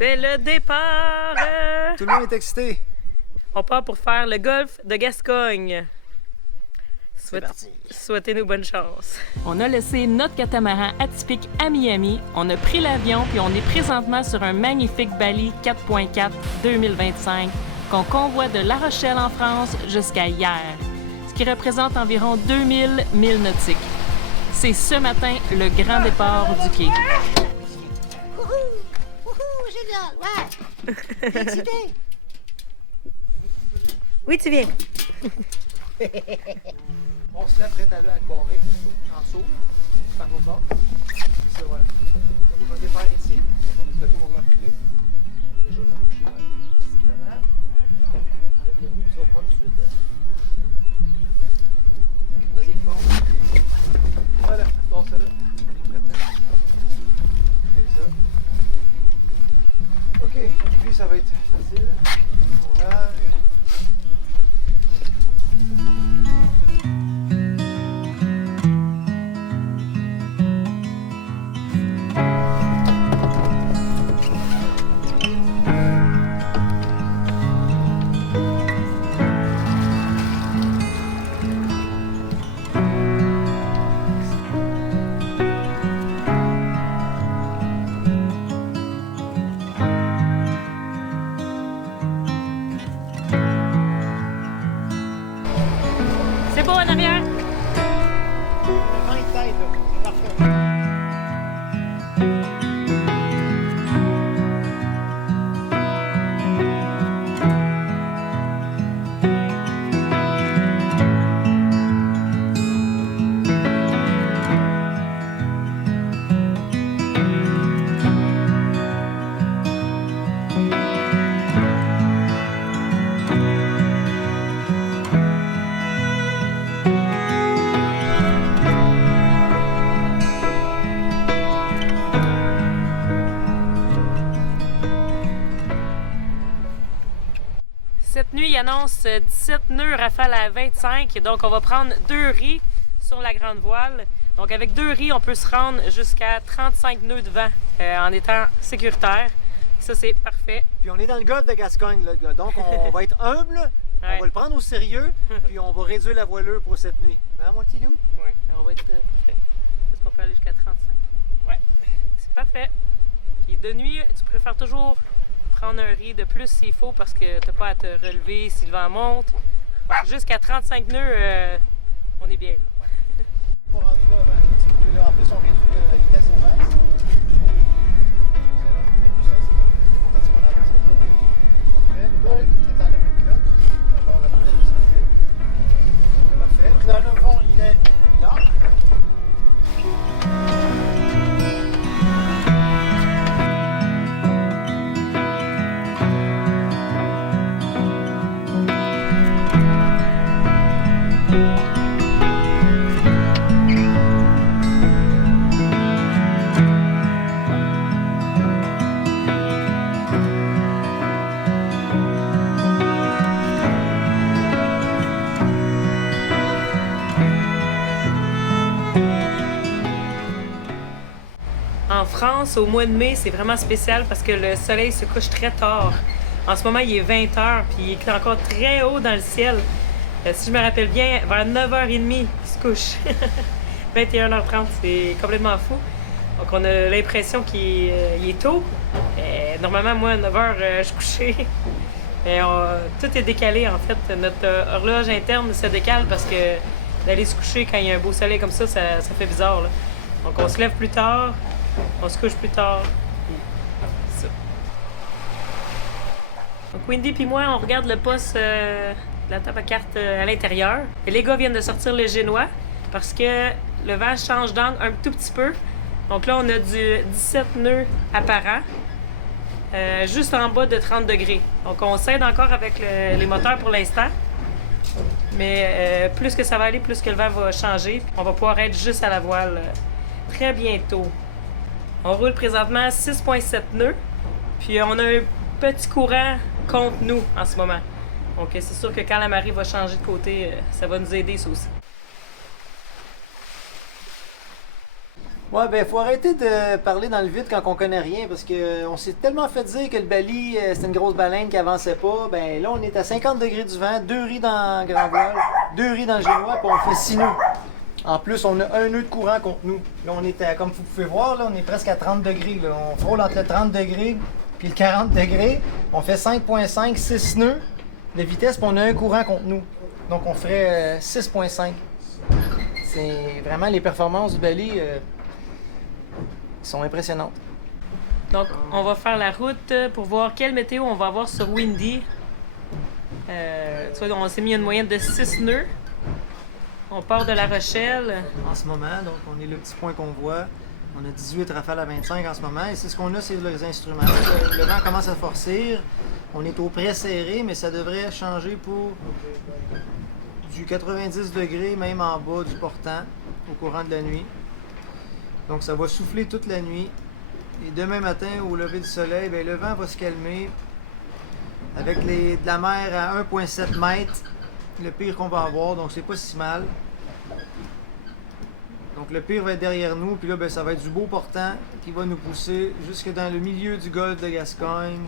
C'est le départ! Tout le monde est excité. On part pour faire le golfe de Gascogne. C'est parti. Souhaitez-nous bonne chance. On a laissé notre catamaran atypique à Miami, on a pris l'avion puis on est présentement sur un magnifique Bali 4.4 2025 qu'on convoie de La Rochelle en France jusqu'à hier, ce qui représente environ 2000 milles nautiques. C'est ce matin le grand départ du quai. Wouhou, génial, ouais. T'es excité? Oui, tu viens. On se lève prêt à barrer en dessous, par l'autre bord. Et ça, voilà. On va départ ici. On va tout le monde reculer. Déjà, la couche est là. C'est là. Enlève les roues, puis on va prendre tout de suite. Vas-y, fort. Voilà, bon, ça là. On est prêt. Et ça. OK, donc lui, ça va être facile. On largue. C'est beau en arrière? Le vent est tête, là. C'est parfait. Cette nuit, il annonce 17 nœuds rafale à 25. Donc, on va prendre 2 riz sur la grande voile. Donc, avec 2 riz, on peut se rendre jusqu'à 35 nœuds de vent en étant sécuritaire. Ça, c'est parfait. Puis on est dans le golfe de Gascogne, là, gars. Donc on va être humble, Ouais. on va le prendre au sérieux, puis on va réduire la voilure pour cette nuit. Hein, mon petit loup? Ouais, on va être parfait. Est-ce qu'on peut aller jusqu'à 35? Ouais, c'est parfait. Puis de nuit, tu préfères toujours prendre un riz de plus s'il faut parce que t'as pas à te relever si le vent monte. Donc, jusqu'à 35 nœuds, on est bien là. On va rendre là, ben, là, en plus, on réduit la vitesse au max. Même puissance, c'est bon. C'est important si on avance un peu. Parfait. Ça t'enlève le pilote. On va avoir la vitesse de s'enlever. Parfait. Donc là, le vent, il est là. En France, au mois de mai, c'est vraiment spécial parce que le soleil se couche très tard. En ce moment, il est 20h, puis il est encore très haut dans le ciel. Si je me rappelle bien, vers 9h30, il se couche. 21h30, c'est complètement fou. Donc, on a l'impression qu'il est tôt. Normalement, moi, à 9h, je suis couchée. Tout est décalé, en fait. Notre horloge interne se décale parce que d'aller se coucher quand il y a un beau soleil comme ça fait bizarre, là. Donc, on se lève plus tard. On se couche plus tard. Ça. Donc Wendy puis moi, on regarde le poste de la table à cartes à l'intérieur. Et les gars viennent de sortir le génois parce que le vent change d'angle un tout petit peu. Donc là, on a du 17 nœuds apparents, juste en bas de 30 degrés. Donc on s'aide encore avec les moteurs pour l'instant. Mais plus que ça va aller, plus que le vent va changer. On va pouvoir être juste à la voile très bientôt. On roule présentement 6,7 nœuds, puis on a un petit courant contre nous en ce moment. Donc c'est sûr que quand la marée va changer de côté, ça va nous aider ça aussi. Ouais, ben faut arrêter de parler dans le vide quand on connaît rien parce que on s'est tellement fait dire que le Bali c'était une grosse baleine qui avançait pas. Ben là on est à 50 degrés du vent, 2 riz dans le grand voile, 2 riz dans le génois, puis on fait 6 nœuds. En plus, on a un nœud de courant contre nous. Là on est à, comme vous pouvez voir, là, on est presque à 30 degrés. Là. On frôle entre le 30 degrés puis le 40 degrés. On fait 5.5, 6 nœuds de vitesse, puis on a un courant contre nous. Donc on ferait 6.5. C'est vraiment les performances du Bali. Sont impressionnantes. Donc, on va faire la route pour voir quelle météo on va avoir sur Windy. Tu vois, on s'est mis une moyenne de 6 nœuds. On part de La Rochelle. En ce moment, donc on est le petit point qu'on voit. On a 18 rafales à 25 en ce moment. Et c'est ce qu'on a, c'est les instruments. Le vent commence à forcir. On est au près serré, mais ça devrait changer pour du 90 degrés, même en bas du portant, au courant de la nuit. Donc ça va souffler toute la nuit. Et demain matin, au lever du soleil, bien, le vent va se calmer. Avec de la mer à 1,7 mètres, le pire qu'on va avoir, donc c'est pas si mal. Donc le pire va être derrière nous, puis là bien, ça va être du beau portant qui va nous pousser jusque dans le milieu du golfe de Gascogne.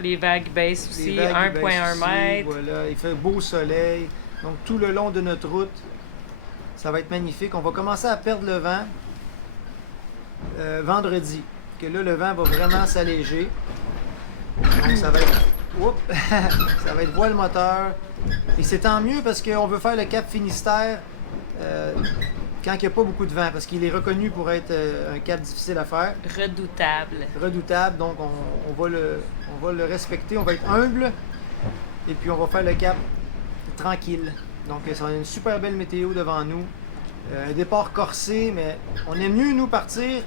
Les vagues baissent aussi, 1,1 mètre. Voilà, il fait beau soleil. Donc tout le long de notre route, ça va être magnifique. On va commencer à perdre le vent. Vendredi, que là le vent va vraiment s'alléger. Donc ça va être ça va être voile moteur. Et c'est tant mieux parce qu'on veut faire le Cap Finistère quand il n'y a pas beaucoup de vent, parce qu'il est reconnu pour être un cap difficile à faire. Redoutable. Redoutable, donc on va le respecter, on va être humble et puis on va faire le cap tranquille. Donc ça va être une super belle météo devant nous. Un départ corsé, mais on aime mieux nous partir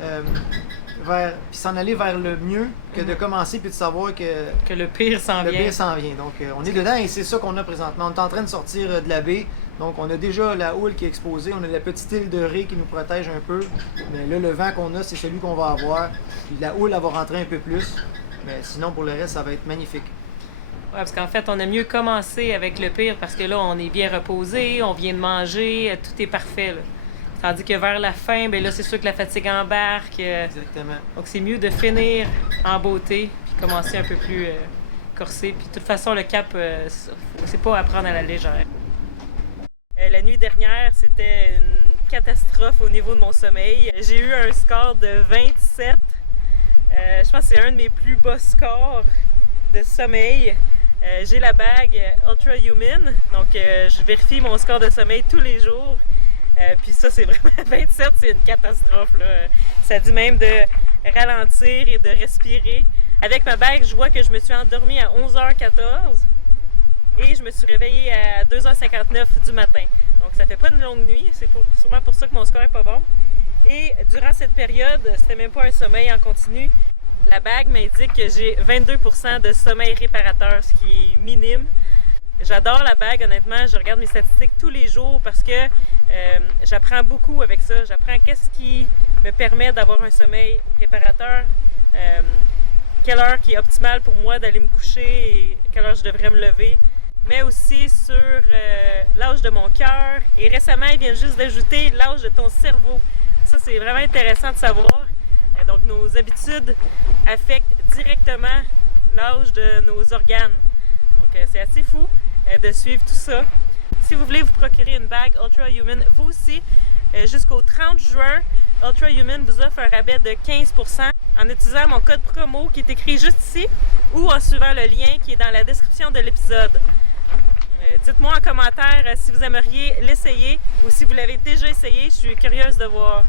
puis s'en aller vers le mieux que de commencer puis de savoir que le pire s'en vient. Le pire s'en vient. Donc on est dedans et c'est ça qu'on a présentement. On est en train de sortir de la baie. Donc on a déjà la houle qui est exposée. On a la petite île de Ré qui nous protège un peu. Mais là, le vent qu'on a, c'est celui qu'on va avoir. Puis la houle, elle va rentrer un peu plus. Mais sinon, pour le reste, ça va être magnifique. Ouais, parce qu'en fait, on a mieux commencé avec le pire parce que là, on est bien reposé, on vient de manger, tout est parfait. Là. Tandis que vers la fin, ben là, c'est sûr que la fatigue embarque. Exactement. Donc, c'est mieux de finir en beauté puis commencer un peu plus corsé. Puis, de toute façon, le cap, c'est pas à prendre à la légère. La nuit dernière, c'était une catastrophe au niveau de mon sommeil. J'ai eu un score de 27. Je pense que c'est un de mes plus bas scores de sommeil. J'ai la bague Ultra Human, donc je vérifie mon score de sommeil tous les jours. Puis ça, c'est vraiment 27, c'est une catastrophe. Là. Ça dit même de ralentir et de respirer. Avec ma bague, je vois que je me suis endormie à 11h14 et je me suis réveillée à 2h59 du matin. Donc ça fait pas une longue nuit, c'est sûrement pour ça que mon score est pas bon. Et durant cette période, c'était même pas un sommeil en continu. La bague m'indique que j'ai 22% de sommeil réparateur, ce qui est minime. J'adore la bague, honnêtement. Je regarde mes statistiques tous les jours parce que j'apprends beaucoup avec ça. J'apprends qu'est-ce qui me permet d'avoir un sommeil réparateur, quelle heure qui est optimale pour moi d'aller me coucher et quelle heure je devrais me lever, mais aussi sur l'âge de mon cœur. Et récemment, ils viennent juste d'ajouter l'âge de ton cerveau. Ça, c'est vraiment intéressant de savoir. Donc, nos habitudes affectent directement l'âge de nos organes. Donc, c'est assez fou de suivre tout ça. Si vous voulez vous procurer une bague Ultra Human, vous aussi, jusqu'au 30 juin, Ultra Human vous offre un rabais de 15% en utilisant mon code promo qui est écrit juste ici ou en suivant le lien qui est dans la description de l'épisode. Dites-moi en commentaire si vous aimeriez l'essayer ou si vous l'avez déjà essayé. Je suis curieuse de voir.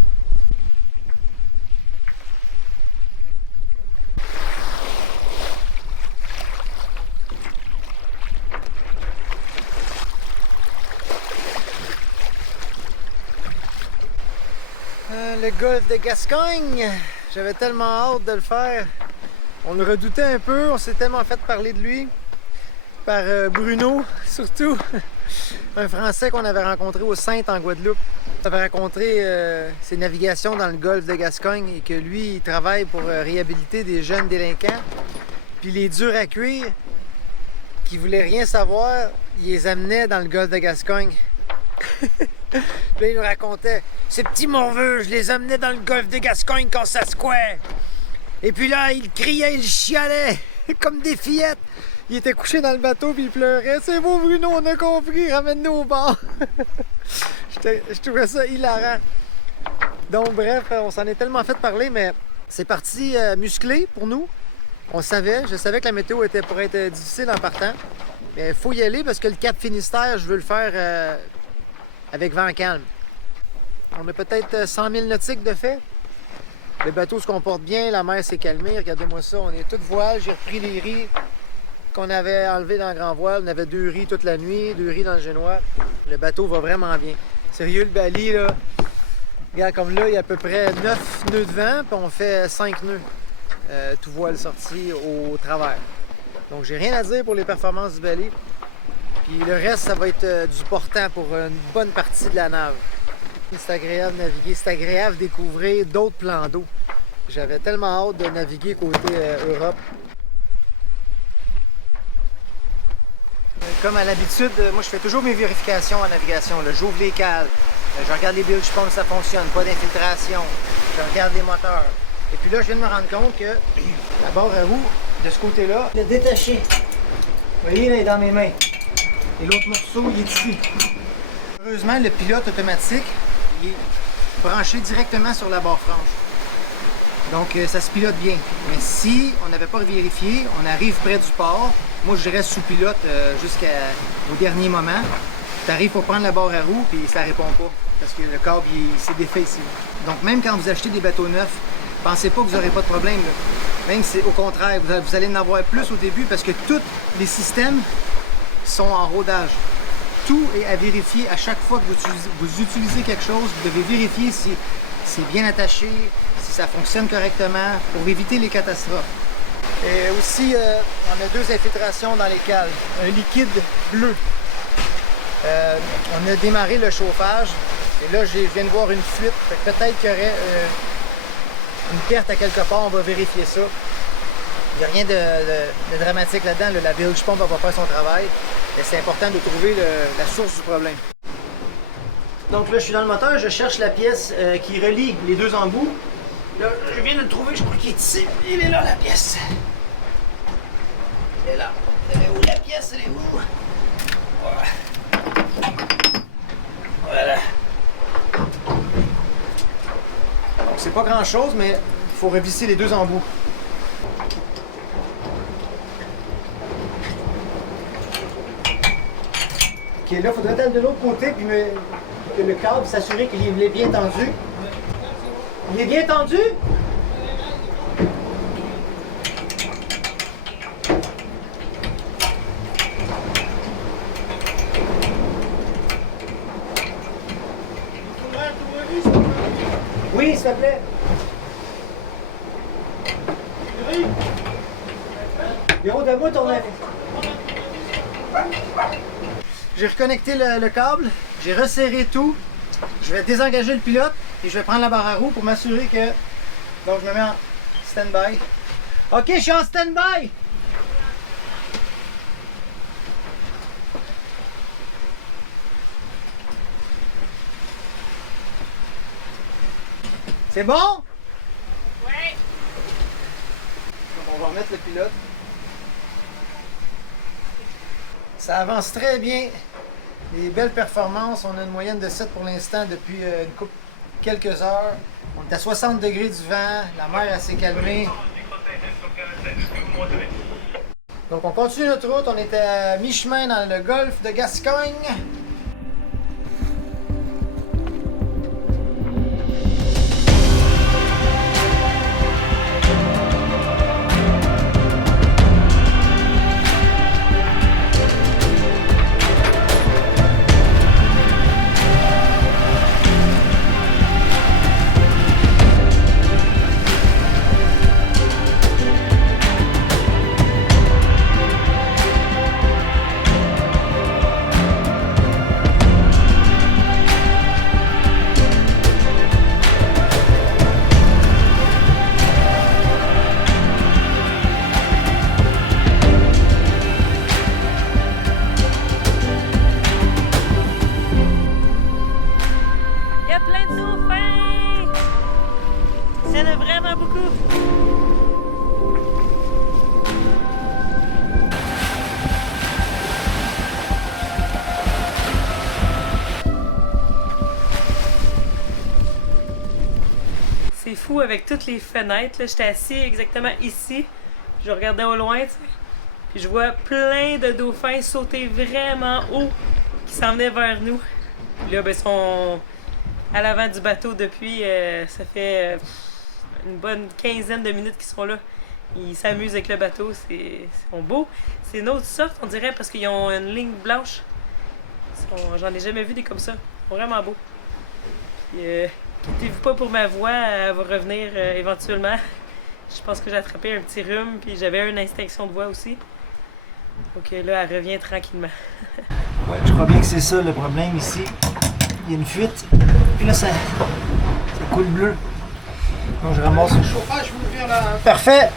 Le golfe de Gascogne, j'avais tellement hâte de le faire. On le redoutait un peu, on s'est tellement fait parler de lui par Bruno, surtout un Français qu'on avait rencontré au Sainte en Guadeloupe. On avait rencontré ses navigations dans le golfe de Gascogne et que lui, il travaille pour réhabiliter des jeunes délinquants. Puis les durs à cuire, qui voulaient rien savoir, il les amenait dans le golfe de Gascogne. Puis là, il nous racontait, ces petits morveux, je les emmenais dans le golfe de Gascogne quand ça secouait. Et puis là, il criait, il chialait, comme des fillettes. Il était couché dans le bateau puis il pleurait. C'est beau, Bruno, on a compris, ramène-nous au bord. Je trouvais ça hilarant. Donc, bref, on s'en est tellement fait parler, mais c'est parti musclé pour nous. Je savais que la météo pourrait être difficile en partant. Mais il faut y aller parce que le Cap Finistère, je veux le faire avec vent calme. On a peut-être 100 000 nautiques de fait. Le bateau se comporte bien, la mer s'est calmée. Regardez-moi ça, on est toute voile. J'ai repris les riz qu'on avait enlevés dans le grand voile. On avait 2 riz toute la nuit, 2 riz dans le génois. Le bateau va vraiment bien. Sérieux, le Bali, là. Regarde, comme là, il y a à peu près 9 nœuds de vent, puis on fait 5 nœuds. Tout voile sorti au travers. Donc, j'ai rien à dire pour les performances du Bali. Puis le reste, ça va être du portant pour une bonne partie de la nave. C'est agréable de naviguer, c'est agréable de découvrir d'autres plans d'eau. J'avais tellement hâte de naviguer côté Europe. Comme à l'habitude, moi je fais toujours mes vérifications en navigation. J'ouvre les cales, je regarde les bilges pumps, ça fonctionne, pas d'infiltration, je regarde les moteurs. Et puis là, je viens de me rendre compte que la barre à roue, de ce côté-là, il est détaché. Vous voyez, là, il est dans mes mains. Et l'autre morceau, il est ici. Heureusement, le pilote automatique, il est branché directement sur la barre franche. Donc, ça se pilote bien. Mais si on n'avait pas vérifié, on arrive près du port. Moi, je reste sous pilote jusqu'au dernier moment. Tu arrives pour prendre la barre à roue, puis ça répond pas. Parce que le câble, il s'est défait ici. Donc, même quand vous achetez des bateaux neufs, pensez pas que vous n'aurez pas de problème. Là. Même si, au contraire, vous allez en avoir plus au début parce que tous les systèmes sont en rodage. Tout est à vérifier à chaque fois que vous utilisez quelque chose. Vous devez vérifier si c'est bien attaché, si ça fonctionne correctement pour éviter les catastrophes. Et aussi, on a 2 infiltrations dans les cales. Un liquide bleu. On a démarré le chauffage et là, je viens de voir une fuite. Peut-être qu'il y aurait une perte à quelque part, on va vérifier ça. Il n'y a rien de dramatique là-dedans. La bilge pump va faire son travail. Mais c'est important de trouver la source du problème. Donc là, je suis dans le moteur, je cherche la pièce qui relie les 2 embouts. Là, je viens de le trouver, je crois qu'il est ici. Il est là, la pièce. Elle est là. Elle est où, la pièce? Elle est où? Voilà. Donc, c'est pas grand-chose, mais il faut revisser les 2 embouts. OK, là, il faudrait être de l'autre côté, puis que le câble s'assurer qu'il est bien tendu. Il est bien tendu? Oui, s'il te plaît. Véro, donne-moi ton avis. J'ai reconnecté le câble, j'ai resserré tout. Je vais désengager le pilote et je vais prendre la barre à roue pour m'assurer que... Donc je me mets en stand-by. OK, je suis en stand-by! C'est bon? Oui. Donc on va remettre le pilote. Ça avance très bien. Des belles performances. On a une moyenne de 7 pour l'instant depuis quelques heures. On est à 60 degrés du vent. La mer s'est calmée. Donc on continue notre route. On est à mi-chemin dans le golfe de Gascogne. fou avec toutes les fenêtres. J'étais assis exactement ici. Je regardais au loin, tu sais. Puis je vois plein de dauphins sauter vraiment haut qui s'en venaient vers nous. Puis là, ben, ils sont à l'avant du bateau depuis, ça fait une bonne quinzaine de minutes qu'ils sont là. Ils s'amusent avec le bateau, ils sont beaux. C'est une autre sorte, on dirait, parce qu'ils ont une ligne blanche. J'en ai jamais vu des comme ça. Ils sont vraiment beaux. Puis, quittez-vous pas pour ma voix, elle va revenir éventuellement. Je pense que j'ai attrapé un petit rhume, puis j'avais une extinction de voix aussi. Donc là, elle revient tranquillement. Ouais, je crois bien que c'est ça le problème ici. Il y a une fuite, puis là, ça coule bleu. Donc je ramasse. Le chauffage, je vais ouvrir la... Parfait!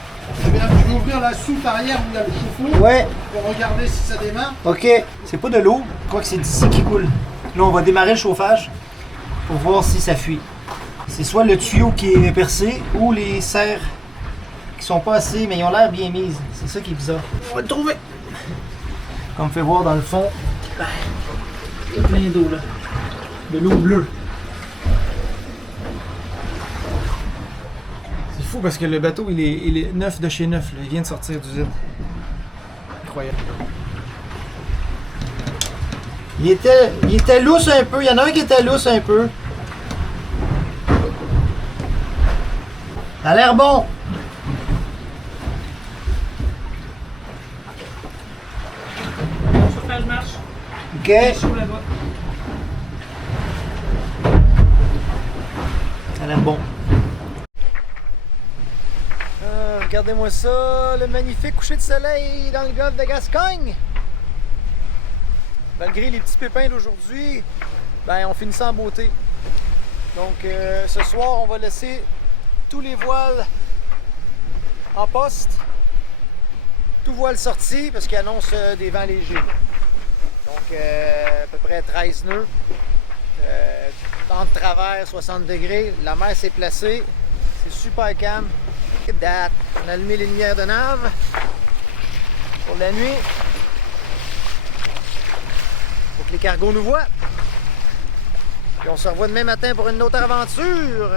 Je vais ouvrir la soute arrière où il y a le chauffe-eau. Ouais, Pour regarder si ça démarre. ok. C'est pas de l'eau, je crois que c'est d'ici qui coule. Là, on va démarrer le chauffage pour voir si ça fuit. C'est soit le tuyau qui est percé ou les serres qui sont pas assez, mais ils ont l'air bien mises. C'est ça qui est bizarre. On va le trouver! Comme on fait voir dans le fond, il y a plein d'eau là. De l'eau bleue. C'est fou parce que le bateau il est neuf de chez neuf. Là. Il vient de sortir d'usine. Incroyable. Il était lousse un peu. Il y en a un qui était lousse un peu. Ça a l'air bon. Le chauffage marche. Ok. C'est chaud là-bas. Ça a l'air bon. Regardez-moi ça, le magnifique coucher de soleil dans le golfe de Gascogne. Malgré les petits pépins d'aujourd'hui, ben on finit ça en beauté. Donc ce soir, on va laisser tous les voiles en poste. Tout voile sorti parce qu'il annonce des vents légers. Donc à peu près 13 nœuds. Vent de travers, 60 degrés. La mer s'est placée. C'est super calme. Look at that. On a allumé les lumières de nav pour la nuit. Pour que les cargos nous voient. Et on se revoit demain matin pour une autre aventure.